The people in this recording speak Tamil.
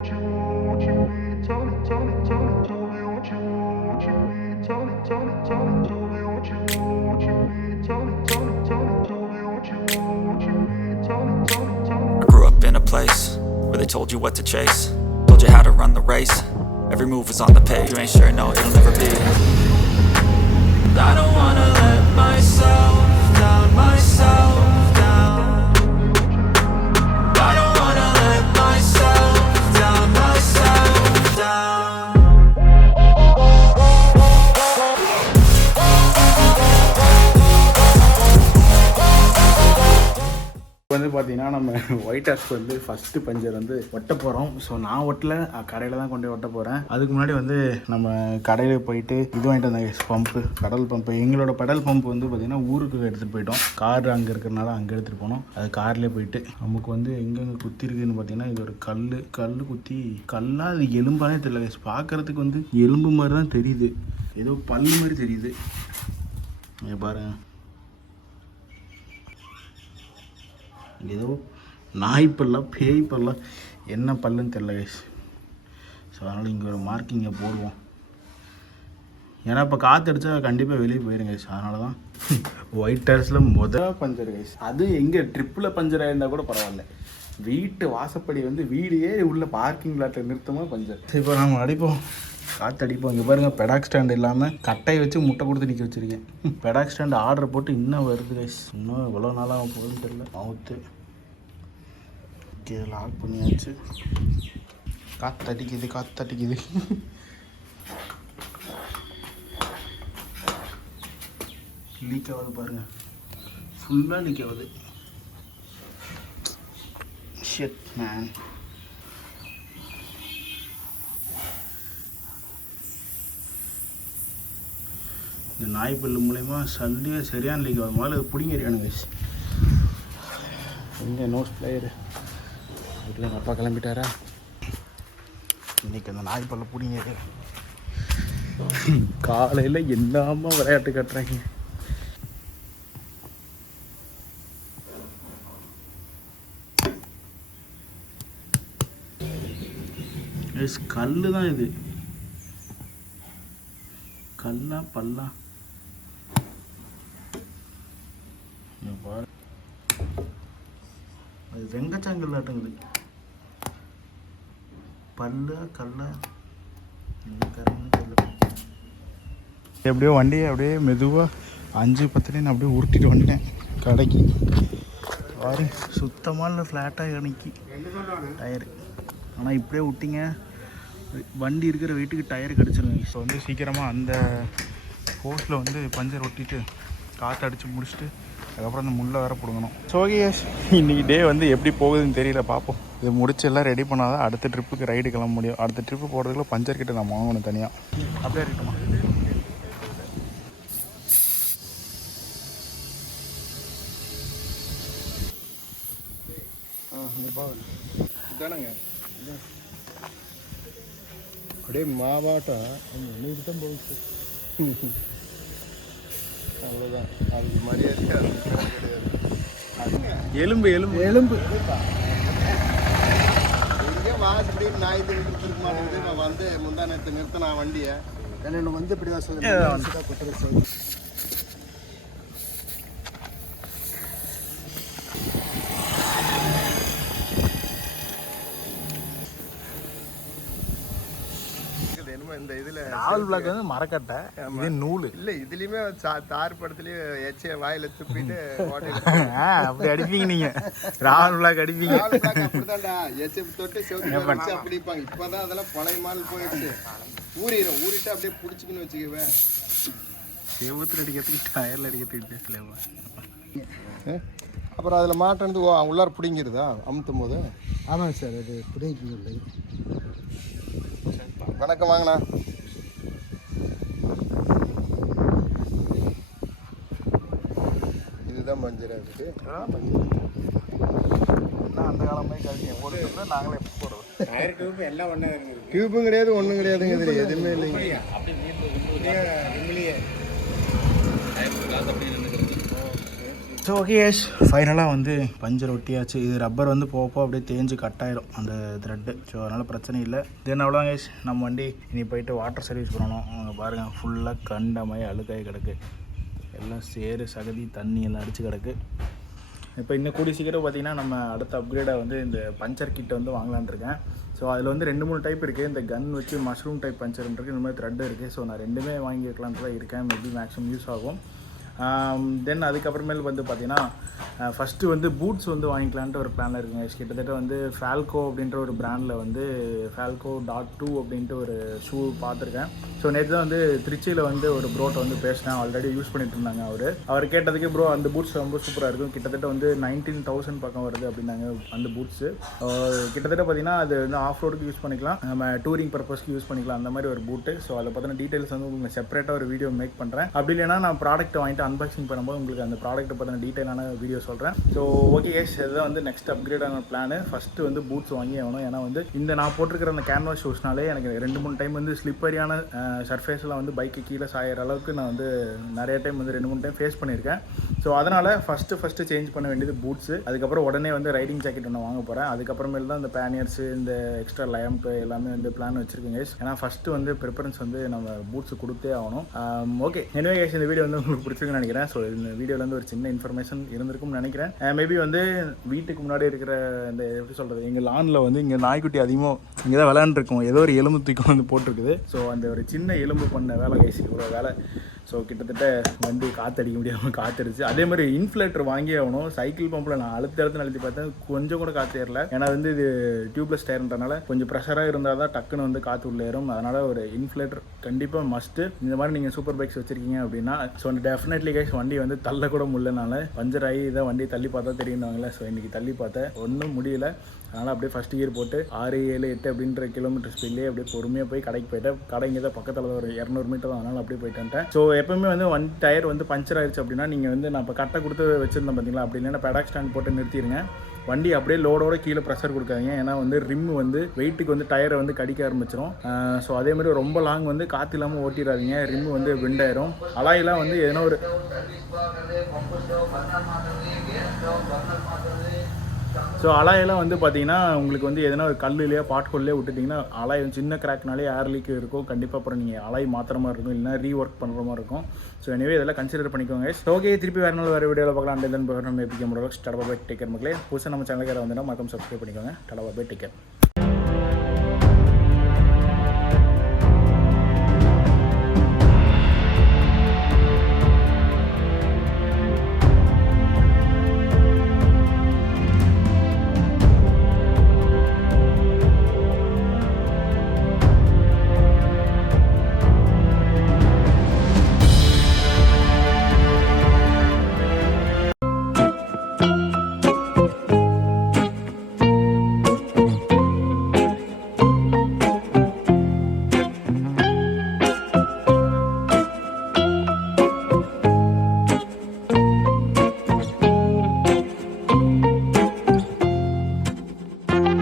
grew up in a place where they told you what to chase, told you how to run the race. Every move was on the page. You ain't sure, no, it'll never be. I don't wanna let myself down, myself down. I don't wanna let myself down, myself down. வந்து பார்த்தீங்கன்னா நம்ம ஒயிட் ஹார்ஸ்க்கு வந்து ஃபஸ்ட்டு பஞ்சர் வந்து ஒட்ட போகிறோம். ஸோ நான் ஒட்டல, கடையில் தான் கொண்டு ஒட்ட போகிறேன். அதுக்கு முன்னாடி வந்து நம்ம கடையில் போயிட்டு இது வாங்கிட்டு வந்தாங்க, பம்பு, பெடல் பம்பு. எங்களோட பெடல் பம்பு வந்து பார்த்திங்கன்னா ஊருக்கு எடுத்துகிட்டு போயிட்டோம். கார் அங்கே இருக்கிறனால அங்கே எடுத்துகிட்டு போனோம். அது கார்லேயே போயிட்டு நமக்கு வந்து எங்கெங்கே குத்தி இருக்குதுன்னு பார்த்தீங்கன்னா இது ஒரு கல் குத்தி கல்லாக அது எலும்பானே தெரியல. பார்க்குறதுக்கு வந்து எலும்பு மாதிரி தான் தெரியுது, ஏதோ பல்லு மாதிரி தெரியுது. பாருங்க, ஏதோ நாய் பல்லா பேய் பல்லா என்ன பல்லுன்னு தெரில கைஸ். ஸோ அதனால் இங்கே ஒரு மார்க்கிங்கை போடுவோம். ஏன்னா இப்போ காற்று அடித்தா கண்டிப்பாக வெளியே போயிடுங்க கைஸ். அதனால தான் ஒயிட் ஹார்ஸில் பஞ்சர் கைஸ். அது எங்கே ட்ரிப்பில் பஞ்சர் ஆகிருந்தால் கூட பரவாயில்ல, வீட்டு வாசப்படி வந்து வீடியே உள்ள பார்க்கிங் லாட்டில் நிறுத்தமாக பஞ்சர். இப்போ நம்ம அடிப்போம், காற்று அடிப்போம். இங்கே பாருங்கள், பெடாக் ஸ்டாண்ட் இல்லாமல் கட்டையை வச்சு முட்டை கொடுத்து நிற்க வச்சுருக்கேன். பெடாக் ஸ்டாண்ட் ஆர்டர் போட்டு இன்னும் வருது கைஸ். இன்னும் எவ்வளோ நாளாக போகுதுன்னு தெரியல. மவுத்து இதில் ஆட் பண்ணியாச்சு. காற்றடிக்குது லீக் ஆகுது பாருங்கள், ஃபுல்லாக லீக் ஆகுது. Shit man. இந்த நாய்ப்பல்லு மூலயமா சல்லியாக சரியான லீக் ஆகும். முதல்ல அது பிடிங்கிறியானு கைஸ். எங்கே நோஸ் பிளேயரு வீட்டில் எங்கள் அப்பா கிளம்பிட்டாரா? இன்றைக்கி அந்த நாய்ப்பல்ல பிடிங்கிரு. காலையில் எல்லாமே விளையாட்டு கட்டுறாங்க. கல் தான் இது, கல்லா பல்லா பாரு, அது வெங்கச்சாங்கல்லாட்டுங்குது. பல்லா கல்லா எப்படியோ வண்டியை அப்படியே மெதுவாக 5:10 அப்படியே உருட்டிட்டு வந்துட்டேன் கடைக்கு. பாரு, சுத்தமாக ஃப்ளாட்டாக கணிக்கி டயரு. ஆனால் இப்படியே விட்டிங்க வண்டி இருக்கிற வெயிட்டுக்கு டயர் கிடச்சிருங்க. ஸோ வந்து சீக்கிரமாக அந்த போஸ்ட்டில் வந்து பஞ்சர் ஒட்டிட்டு காற்று அடித்து முடிச்சுட்டு அதுக்கப்புறம் அந்த முள்ளை வேறு பிடுங்கணும். ஸோ எஸ், இன்றைக்கி டே வந்து எப்படி போகுதுன்னு தெரியல, பார்ப்போம். இது முடிச்சு எல்லாம் ரெடி பண்ணால் தான் அடுத்த ட்ரிப்புக்கு ரைடு கிளம்ப முடியும். அடுத்த ட்ரிப்பு போகிறதுக்குள்ள பஞ்சர் கிட்ட நான் வாங்கணும் தனியாக. அப்படியே இருக்கட்டுமா? தானங்க அப்படியே மாவாட்டம் இன்னைக்கு தான் போகுது. அவ்வளோதான், அதுக்கு மரியாதையாக கிடையாது. எலும்பு எலும்பு எலும்பு எங்கே வாசப்படி நாய் திருக்க மாட்டேங்குது. வந்து முந்தா நேரத்தை நிறுத்தினா வண்டியை என்ன வந்து இப்படி தான் சொல்லி இந்த இதில் நாவல் பிளாக் வந்து மரக்கட்டை, இது நூல் இல்லை. இதுலேயுமே தார் படத்துலேயும் எச்ச வாயில் துப்பிட்டு அப்படி அடிப்பீங்க நீங்கள். ராவல் பிளாக் அடிப்பீங்க. அப்படிதான்டா, எச்ச தொட்டு செவத்து அப்படிப்பாங்க. இப்போதான் அதெல்லாம் பழைய மால் போயிடுச்சு. ஊறிட்டு அப்படியே பிடிச்சிக்கின்னு வச்சுக்குவேன். செவத்தில் அடிக்கிறதுக்கு டயரில் அடிக்கிறதுக்கு பேசலாமா? அப்புறம் அதில் மாட்டேன் உள்ளார பிடிங்கிருதா அமுத்தும் போது? ஆமாங்க சார், அது பிடிக்கிறது. வணக்கம், வாங்கண்ணா. இதுதான் பஞ்சராக இருக்குது. அந்த காலமே கழிச்சு போடுறது நாங்களே போடுறோம். டயர் டியூப் எல்லாம் ஒன்றா இருக்குது. டியூப்பும் கிடையாது, ஒன்றும் கிடையாதுங்க. இதில் எதுவுமே இல்லைங்க. ஸோ ஓகே எஸ் ஃபைனலாக வந்து பஞ்சர் ஒட்டியாச்சு. இது ரப்பர் வந்து போக அப்படியே தேஞ்சு கட் ஆயிடும் அந்த த்ரெட்டு. ஸோ அதனால் பிரச்சனை இல்லை. தென் அவ்வளோதான் எஸ் நம்ம வண்டி இனி போயிட்டு வாட்டர் சர்வீஸ் பண்ணணும். அவங்க பாருங்கள் ஃபுல்லாக கண்டமாய் அழுக்காய் கிடக்கு, எல்லாம் சேறு சகதி தண்ணி எல்லாம் அடித்து கிடக்கு. இப்போ இன்னும் கூடி சீக்கிரம் பார்த்திங்கன்னா நம்ம அடுத்த அப்கிரேடாக வந்து இந்த பஞ்சர் கிட்ட வந்து வாங்கலான் இருக்கேன். ஸோ அதில் வந்து 2-3 டைப் இருக்குது. இந்த கன் வச்சு மஷ்ரூம் டைப் பஞ்சர் இருக்குது, இந்த மாதிரி த்ரெட் இருக்குது. ஸோ நான் ரெண்டுமே வாங்கி வைக்கலான்ட்டு தான் இருக்கேன். மேபி மேக்ஸிமம் யூஸ் ஆகும். தென் அதுக்கப்புறமேல் வந்து பார்த்திங்கன்னா ஃபஸ்ட்டு வந்து பூட்ஸ் வந்து வாங்கிக்கலான்ட்டு ஒரு பிளானில் இருக்குங்க. கிட்டத்தட்ட வந்து ஃபால்கோ அப்படின்ற ஒரு பிராண்டில் வந்து falco.2 அப்படின்ட்டு ஒரு ஷூ பார்த்துருக்கேன். ஸோ நேற்று தான் வந்து திருச்சியில் வந்து ஒரு ப்ரோட்டை வந்து பேசினேன். ஆல்ரெடி யூஸ் பண்ணிட்டு இருந்தாங்க. அவர் கேட்டதுக்கு ப்ரோ அந்த பூட்ஸ் ரொம்ப சூப்பராக இருக்கும், கிட்டத்தட்ட வந்து 19,000 பக்கம் வருது அப்படின்னாங்க அந்த பூட்ஸு. கிட்டத்தட்ட பார்த்திங்கன்னா அது வந்து ஆஃப் ரோடுக்கு யூஸ் பண்ணிக்கலாம், நம்ம டூரிங் பர்பஸ்க்கு யூஸ் பண்ணிக்கலாம், அந்த மாதிரி ஒரு பூட்டு. ஸோ அதை பற்றின டீட்டெயில்ஸ் வந்து உங்களுக்கு செப்பரேட்டாக ஒரு வீடியோ மேக் பண்ணுறேன். அப்படி இல்லைனா நான் ப்ராடக்ட்டை வாங்கிட்டு அன்பாக்சிங் பண்ணும்போது உங்களுக்கு அந்த ப்ராடக்ட்டை பற்றின டீட்டெயிலான வீடியோ சொல்கிறேன். ஸோ ஓகே கேஸ், இதுதான் வந்து நெக்ஸ்ட் அப்கிரேடான பிளான். ஃபஸ்ட்டு வந்து பூட்ஸ் வாங்கி ஆகணும். ஏன்னா வந்து இந்த நான் போட்டிருக்கிற அந்த கேன்வாஸ் ஷூஸ்னாலே எனக்கு 2-3 டைம் வந்து ஸ்லிப்பரியான சர்ஃபேஸில் வந்து பைக்கு கீழே சாயிற அளவுக்கு நான் வந்து நிறைய டைம் வந்து 2-3 டைம் ஃபேஸ் பண்ணியிருக்கேன். ஸோ அதனால் ஃபஸ்ட்டு சேஞ்ச் பண்ண வேண்டியது பூட்ஸு. அதுக்கப்புறம் உடனே வந்து ரைடிங் ஜாக்கெட் ஒன்று வாங்க போகிறேன். அதுக்கப்புறமேல் தான் இந்த பேனியர்ஸு இந்த எக்ஸ்ட்ரா லேம்ப்பு எல்லாமே வந்து பிளான் வச்சுருக்கேங்க. ஏன்னா ஃபஸ்ட்டு வந்து ப்ரிஃபரன்ஸ் வந்து நம்ம பூட்ஸு கொடுத்தே ஆகணும். ஓகே, எனவே கேஸ் இந்த வீடியோ வந்து உங்களுக்கு பிடிச்சிருக்குன்னு நினைக்கிறேன். ஸோ இந்த வீடியோவில் வந்து ஒரு சின்ன இன்ஃபர்மேஷன் இருந்திருக்கும்னு நினைக்கிறேன். மேபி வந்து வீட்டுக்கு முன்னாடி இருக்கிற இந்த எப்படி சொல்கிறது, எங்கள் லானில் வந்து இங்கே நாய்க்குட்டி அதிகமாக இங்கே தான் விளையாண்டுருக்கோம். ஏதோ ஒரு எலும்பு தூக்கம் வந்து போட்டிருக்குது. ஸோ அந்த ஒரு சின்ன எலும்பு பண்ண வேலை கைசி ஒரு வேலை. ஸோ கிட்டத்தட்ட வண்டி காற்றடிக்க முடியாமல் காற்றுடுச்சு. அதே மாதிரி இன்ஃப்ளேட்டர் வாங்கி ஆகணும். சைக்கிள் பம்பில் நான் அழுத்தி பார்த்தேன், கொஞ்சம் கூட காற்று ஏறல. ஏன்னா வந்து இது டியூப்லெஸ் டயர்ன்றனால கொஞ்சம் ப்ரெஷராக இருந்தால் தான் டக்குன்னு வந்து காற்று உள்ளே ஏறும். அதனால் ஒரு இன்ஃப்ளேட்டர் கண்டிப்பாக மஸ்ட்டு. இந்த மாதிரி நீங்கள் சூப்பர் பைக்ஸ் வச்சுருக்கீங்க அப்படின்னா ஸோ டெஃபினெட்லி கைஸ் வண்டி வந்து தள்ளக்கூட முடியலனால பஞ்சர் ஆகி இதான் வண்டி தள்ளி பார்த்தா தெரியுவாங்களே. ஸோ இன்றைக்கி தள்ளி பார்த்தேன், ஒன்றும் முடியல. அதனால் அப்படியே ஃபஸ்ட் கியர் போட்டு 6, 7, 8 அப்படின்ற கிலோமீட்டர் ஸ்பீட்லேயே அப்படியே பொறுமையாக போய் கடைக்கு போயிட்டேன். கடை இங்கே தான் பக்கத்தில் ஒரு 200 மீட்டர் தான், அதனால் அப்படியே போயிட்டேன். ஸோ எப்பவுமே வந்து ஒன் டயர் வந்து பஞ்சர் ஆயிடுச்சு அப்படின்னா நீங்கள் வந்து நான் இப்போ கட்டை கொடுத்து வச்சுருந்தேன் பார்த்தீங்களா, அப்படி இல்லைன்னா பெடாக் ஸ்டாண்ட் போட்டு நிறுத்திடுங்க. வண்டி அப்படியே லோடோட கீழே ப்ரெஷர் கொடுக்காதீங்க. ஏன்னா வந்து ரிம் வந்து வெயிட்டுக்கு வந்து டயரை வந்து கடிக்க ஆரம்பிச்சிடும். ஸோ அதேமாதிரி ரொம்ப லாங் வந்து காற்று இல்லாமல் ஓட்டிடாதீங்க. ரிம் வந்து பெண்ட் ஆயிரும். அலாயெல்லாம் வந்து எதனா ஒரு ஸோ அலாயெல்லாம் வந்து பார்த்தீங்கன்னா உங்களுக்கு வந்து எதனா ஒரு கல்லுலையோ பாட்கொல்லையோ விட்டுட்டிங்கன்னா அலாய் சின்ன கிராக்னாலே ஏர் லீக் இருக்கும். கண்டிப்பாக அப்புறம் நீங்கள் அலாய் மாத்திர மாதிரி இருக்கும், இல்லைனா ரீஒர்க் பண்ணுற மாதிரி இருக்கும். ஸோ எனவே இதெல்லாம் கன்சிடர் பண்ணிக்கோங்க. ஓகே, திருப்பி வேறு நாள் வேறு வீடியோவில் பார்க்கலாம். அண்ட் தென் நம்ம apkmotovlogs டடா பை டேக் கேர் மக்களே. புதுசாக நம்ம சேனலுக்கு வந்துடும் மறக்காம சப்ஸ்கிரைப் பண்ணிக்கோங்க. டடா பை டேக் கேர்.